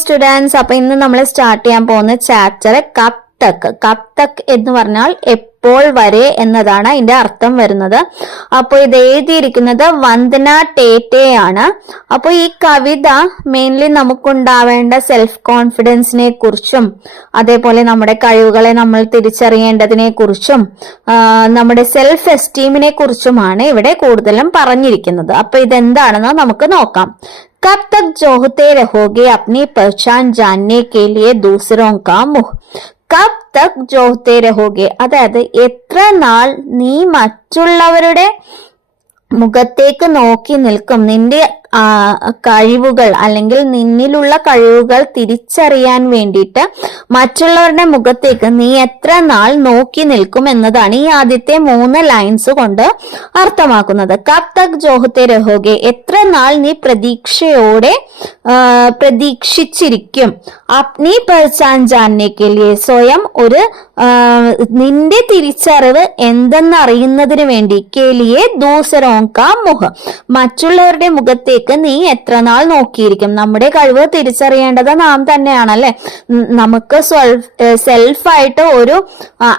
Students, അപ്പൊ ഇന്ന് നമ്മൾ സ്റ്റാർട്ട് ചെയ്യാൻ പോകുന്ന ചാപ്റ്റർ കബ് തക്. കബ് തക് എന്ന് പറഞ്ഞാൽ എപ്പോൾ വരെ എന്നതാണ് അതിന്റെ അർത്ഥം വരുന്നത്. അപ്പോൾ ഇത് എഴുതിയിരിക്കുന്നത് വന്ദന ടേറ്റെ ആണ്. അപ്പോൾ ഈ കവിത മെയിൻലി നമുക്കുണ്ടാവേണ്ട സെൽഫ് കോൺഫിഡൻസിനെ കുറിച്ചും അതേപോലെ നമ്മുടെ കഴിവുകളെ നമ്മൾ തിരിച്ചറിയേണ്ടതിനെ കുറിച്ചും നമ്മുടെ സെൽഫ് എസ്റ്റീമിനെ കുറിച്ചുമാണ് ഇവിടെ കൂടുതലും പറഞ്ഞിരിക്കുന്നത്. അപ്പൊ ഇതെന്താണെന്ന് നമുക്ക് നോക്കാം. कब तक जोहते रहोगे अपनी पहचान जानने के लिए दूसरों का मुख. കബ് തക് ജോഹത്തെ രഹോഗെ, അതായത് എത്ര നാൾ നീ മറ്റുള്ളവരുടെ മുഖത്തേക്ക് നോക്കി നിൽക്കും, നിന്റെ കഴിവുകൾ അല്ലെങ്കിൽ നിന്നിലുള്ള കഴിവുകൾ തിരിച്ചറിയാൻ വേണ്ടിയിട്ട് മറ്റുള്ളവരുടെ മുഖത്തേക്ക് നീ എത്ര നാൾ നോക്കി നിൽക്കും എന്നതാണ് ഈ ആദ്യത്തെ 3 ലൈൻസ് കൊണ്ട് അർത്ഥമാക്കുന്നത്. കബ് തക് ജോഹത്തെ രഹോഗെ, എത്ര നാൾ നീ പ്രതീക്ഷയോടെ പ്രതീക്ഷിച്ചിരിക്കും. അപ്നി പെഹ്ചാൻ ജാൻനെ കെ ലിയെ, സ്വയം ഒരു നിന്റെ തിരിച്ചറിവ് എന്തെന്നറിയുന്നതിന് വേണ്ടി, കേലിയെ ദൂസരോं का മുഖ, മറ്റുള്ളവരുടെ മുഖത്തേക്ക് നീ എത്ര നാൾ നോക്കിയിരിക്കും. നമ്മുടെ കഴിവ് തിരിച്ചറിയേണ്ടത് നാം തന്നെയാണല്ലേ. നമുക്ക് സെൽഫായിട്ട് ഒരു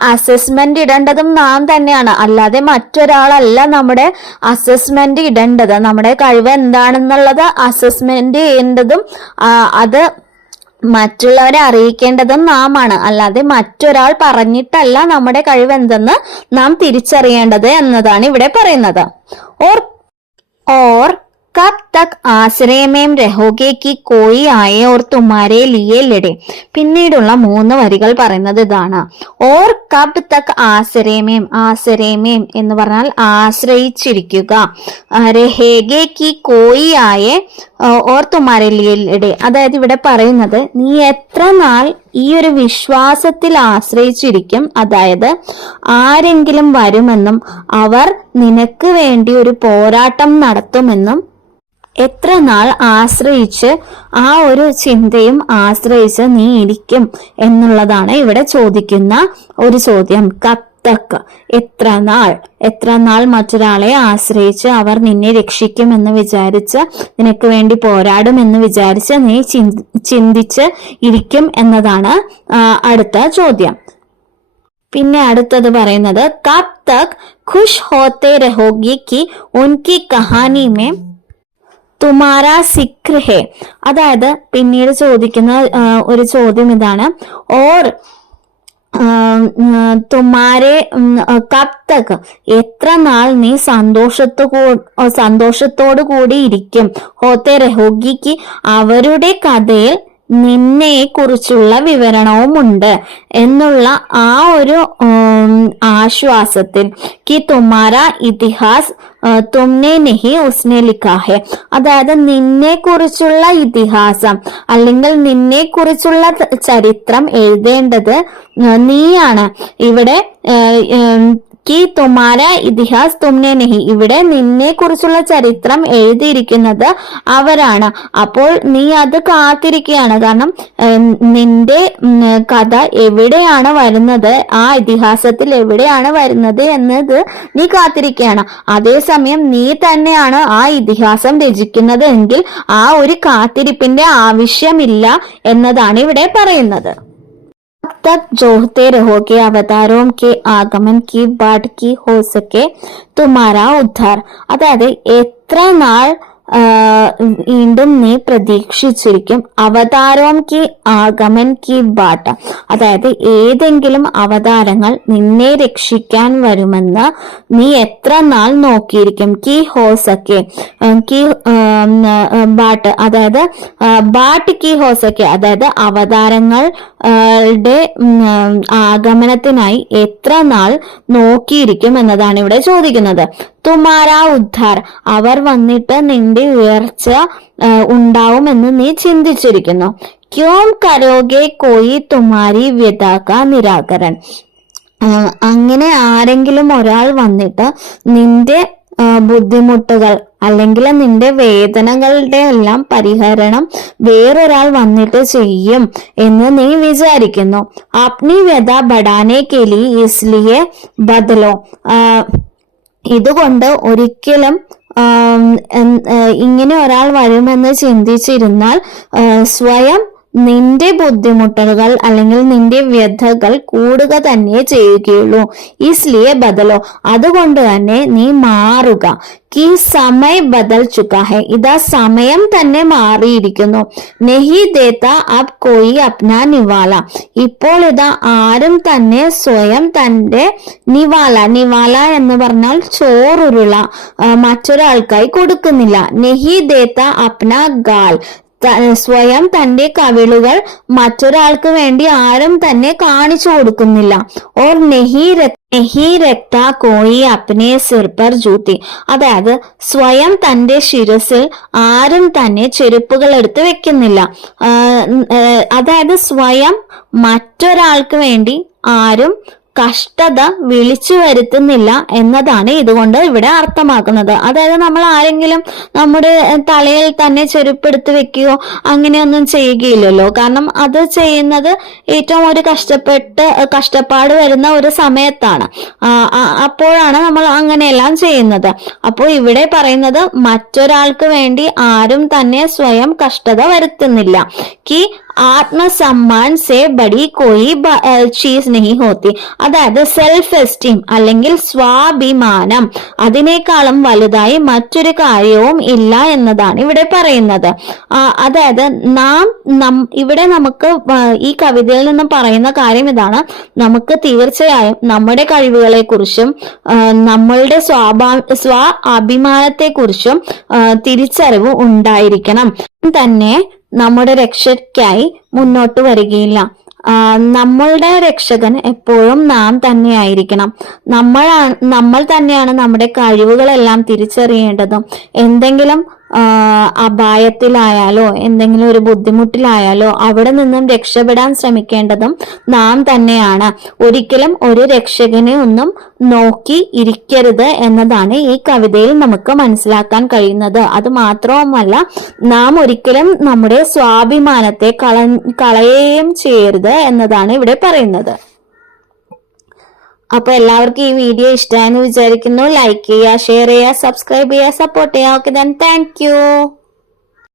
അസസ്മെന്റ് ഇടേണ്ടതും നാം തന്നെയാണ്, അല്ലാതെ മറ്റൊരാളല്ല നമ്മുടെ അസസ്മെന്റ് ഇടേണ്ടത്. നമ്മുടെ കഴിവ് എന്താണെന്നുള്ളത് അസസ്മെന്റ് ചെയ്യേണ്ടതും അത് മറ്റുള്ളവരെ അറിയിക്കേണ്ടതും നാമാണ്, അല്ലാതെ മറ്റൊരാൾ പറഞ്ഞിട്ടല്ല നമ്മുടെ കഴിവ് എന്തെന്ന് നാം തിരിച്ചറിയേണ്ടത് എന്നതാണ് ഇവിടെ പറയുന്നത്. ഓർ कब तक आश्रय में रहोगे कि कोई आए और तुम्हारे लिए लड़े. പിന്നീടുള്ള 3 വരികൾ പറയുന്നത് ഇതാണ്. ഓർ കബ് തക് ആശ്രയമേം, ആശ്രയമേം എന്ന് പറഞ്ഞാൽ ആശ്രയിച്ചിരിക്കുക. രഹേഗെ കി കോയി ആയെ ഓർ തുമാരെ ലിയെ ലഡെ, അതായത് ഇവിടെ പറയുന്നത് നീ എത്ര നാൾ ഈ ഒരു വിശ്വാസത്തിൽ ആശ്രയിച്ചിരിക്കും, അതായത് ആരെങ്കിലും വരുമെന്നും അവർ നിനക്ക് വേണ്ടി ഒരു പോരാട്ടം നടത്തുമെന്നും എത്ര നാൾ ആശ്രയിച്ച് ആ ഒരു ചിന്തയും ആശ്രയിച്ച് നീ ഇരിക്കും എന്നുള്ളതാണ് ഇവിടെ ചോദിക്കുന്ന ഒരു ചോദ്യം. കബ് തക്, എത്ര നാൾ മറ്റൊരാളെ ആശ്രയിച്ച് അവർ നിന്നെ രക്ഷിക്കുമെന്ന് വിചാരിച്ച് നിനക്ക് വേണ്ടി പോരാടുമെന്ന് വിചാരിച്ച് നീ ചിന്തിച്ച് ഇരിക്കും എന്നതാണ് അടുത്ത ചോദ്യം. പിന്നെ അടുത്തത് പറയുന്നത് കബ് തക് ഖുഷ് ഹോത്തെ രഹോഗി കി ഉൻകി കഹാനി മേ തുമാരാ സിക്ർ ഹേ, അതായത് പിന്നീട് ചോദിക്കുന്ന ഒരു ചോദ്യം ഇതാണ്. ഓർ തുമാരെ കബ് തക്, എത്ര നാൾ നീ സന്തോഷത്തോടു കൂടി ഇരിക്കും. ഹോത്തെ രഹോഗിക്ക്, അവരുടെ കഥയിൽ നിന്നെ കുറിച്ചുള്ള വിവരണവുമുണ്ട് എന്നുള്ള ആ ഒരു ആശ്വാസത്തിൽ. കി തുമാരാ ഇതിഹാസ് തുമ്നെ നഹി ഉസ്നെ ലിഖാ ഹെ, അതായത് നിന്നെ കുറിച്ചുള്ള ഇതിഹാസം അല്ലെങ്കിൽ നിന്നെ കുറിച്ചുള്ള ചരിത്രം എഴുതേണ്ടത് നീയാണ്. ഇവിടെ കി തുമാര ഇതിഹാസ് തുമ്നെ നഹി, ഇവിടെ നിന്നെ കുറിച്ചുള്ള ചരിത്രം എഴുതിയിരിക്കുന്നത് അവരാണ്. അപ്പോൾ നീ അത് കാത്തിരിക്കുകയാണ്, കാരണം നിന്റെ കഥ എവിടെയാണ് വരുന്നത്, ആ ഇതിഹാസത്തിൽ എവിടെയാണ് വരുന്നത് എന്നത് നീ കാത്തിരിക്കുകയാണ്. അതേസമയം നീ തന്നെയാണ് ആ ഇതിഹാസം രചിക്കുന്നത് എങ്കിൽ ആ ഒരു കാത്തിരിപ്പിന്റെ ആവശ്യമില്ല എന്നതാണ് ഇവിടെ പറയുന്നത്. तक जोहते रहोगे अवतारों के आगमन की बाट की हो सके तुम्हारा उद्धार, അതായത് എത്ര നാൾ വീണ്ടും നീ പ്രതീക്ഷിച്ചിരിക്കും. അവതാരോം കി ആഗമൻ കി ബാട്ട, അതായത് ഏതെങ്കിലും അവതാരങ്ങൾ നിന്നെ രക്ഷിക്കാൻ വരുമെന്ന് നീ എത്ര നാൾ നോക്കിയിരിക്കും. കി ഹോസക്കെ, കി ബാട്ട്, അതായത് ബാട്ട് കി ഹോസക്കെ, അതായത് അവതാരങ്ങളുടെ ആഗമനത്തിനായി എത്ര നാൾ നോക്കിയിരിക്കും എന്നതാണ് ഇവിടെ ചോദിക്കുന്നത്. തുമാരാ ഉദ്ധാർ, അവർ വന്നിട്ട് നിന്റെ ഉയർച്ച ഉണ്ടാവുമെന്ന് നീ ചിന്തിച്ചിരിക്കുന്നു. ക്യോം കരോഗെ കോയി തുമാരി വ്യതാക നിരാകരൻ, അങ്ങനെ ആരെങ്കിലും ഒരാൾ വന്നിട്ട് നിന്റെ ബുദ്ധിമുട്ടുകൾ അല്ലെങ്കിൽ നിന്റെ വേദനകളുടെ എല്ലാം പരിഹരണം വേറൊരാൾ വന്നിട്ട് ചെയ്യും എന്ന് നീ വിചാരിക്കുന്നു. അപ്നി വ്യത ബഡാനെ കെലി ഇസ്ലിയെ ബദലോ, ഇതുകൊണ്ട് ഒരിക്കലും ഇങ്ങനെ ഒരാൾ വരുമെന്ന് ചിന്തിച്ചിരുന്നാൽ സ്വയം നിന്റെ ബുദ്ധിമുട്ടുകൾ അല്ലെങ്കിൽ നിന്റെ വ്യഥകൾ കൂടുക തന്നെ ചെയ്യുകയുള്ളൂ. ഇസ്ലിയെ ബദലോ, അതുകൊണ്ട് തന്നെ നീ മാറുക. കി സമയ ബദൽ ചുക്കാ ഹെ, ഇതാ സമയം തന്നെ മാറിയിരിക്കുന്നു. നെഹി ദേത്ത അബ് കോയി അപ്നാ നിവാല, ഇപ്പോൾ ഇതാ ആരും തന്നെ സ്വയം തന്റെ നിവാല എന്ന് പറഞ്ഞാൽ ചോറുരുള മറ്റൊരാൾക്കായി കൊടുക്കുന്നില്ല. നെഹി ദേത്ത അപ്നാ ഗാൽ, സ്വയം തന്റെ കവിളുകൾ മറ്റൊരാൾക്ക് വേണ്ടി ആരും തന്നെ കാണിച്ചു കൊടുക്കുന്നില്ല. ഓർ നെഹി രക്ത കോയി അപ്നെ സിർ പർ ജൂത്തി, അതായത് സ്വയം തന്റെ ശിരസിൽ ആരും തന്നെ ചെരുപ്പുകൾ എടുത്ത് വെക്കുന്നില്ല. അതായത് സ്വയം മറ്റൊരാൾക്ക് വേണ്ടി ആരും കഷ്ടത വിളിച്ചു വരുത്തുന്നില്ല എന്നതാണ് ഇതുകൊണ്ട് ഇവിടെ അർത്ഥമാക്കുന്നത്. അതായത് നമ്മൾ ആരെങ്കിലും നമ്മുടെ തലയിൽ തന്നെ ചെരുപ്പെടുത്ത് വെക്കുകയോ അങ്ങനെയൊന്നും ചെയ്യുകയില്ലല്ലോ. കാരണം അത് ചെയ്യുന്നത് ഏറ്റവും ഒരു കഷ്ടപ്പാട് വരുന്ന ഒരു സമയത്താണ്. അപ്പോഴാണ് നമ്മൾ അങ്ങനെയെല്ലാം ചെയ്യുന്നത്. അപ്പോൾ ഇവിടെ പറയുന്നത് മറ്റൊരാൾക്ക് വേണ്ടി ആരും തന്നെ സ്വയം കഷ്ടത വരുത്തുന്നില്ല. കി ആത്മസമ്മാൻ സെ ബഡി കോയി ചീസ് നഹി ഹോത്തി, അതായത് സെൽഫ് എസ്റ്റീം അല്ലെങ്കിൽ സ്വാഭിമാനം, അതിനേക്കാളും വലുതായി മറ്റൊരു കാര്യവും ഇല്ല എന്നതാണ് ഇവിടെ പറയുന്നത്. അതായത് ഇവിടെ നമുക്ക് ഈ കവിതയിൽ നിന്നും പറയുന്ന കാര്യം ഇതാണ്: നമുക്ക് തീർച്ചയായും നമ്മുടെ കഴിവുകളെ കുറിച്ചും നമ്മളുടെ സ്വ അഭിമാനത്തെ കുറിച്ചും തിരിച്ചറിവ് ഉണ്ടായിരിക്കണം. തന്നെ നമ്മുടെ രക്ഷയ്ക്കായി മുന്നോട്ട് വരികയില്ല. നമ്മളുടെ രക്ഷകൻ എപ്പോഴും നാം തന്നെയായിരിക്കണം. നമ്മൾ തന്നെയാണ് നമ്മുടെ കഴിവുകളെല്ലാം തിരിച്ചറിയേണ്ടതും എന്തെങ്കിലും അപായത്തിലായാലോ എന്തെങ്കിലും ഒരു ബുദ്ധിമുട്ടിലായാലോ അവിടെ നിന്നും രക്ഷപ്പെടാൻ ശ്രമിക്കേണ്ടതും നാം തന്നെയാണ്. ഒരിക്കലും ഒരു രക്ഷകനെ ഒന്നും നോക്കി ഇരിക്കരുത് എന്നതാണ് ഈ കവിതയിൽ നമുക്ക് മനസ്സിലാക്കാൻ കഴിയുന്നത്. അത് മാത്രവുമല്ല, നാം ഒരിക്കലും നമ്മുടെ സ്വാഭിമാനത്തെ കളയുകയും ചെയ്യരുത് എന്നതാണ് ഇവിടെ പറയുന്നത്. അപ്പൊ എല്ലാവർക്കും ഈ വീഡിയോ ഇഷ്ടമായെന്ന് വിചാരിക്കുന്നു. ലൈക്ക് ചെയ്യുക, ഷെയർ ചെയ്യുക, സബ്സ്ക്രൈബ് ചെയ്യുക, സപ്പോർട്ട് ചെയ്യുക. Okay, thank you.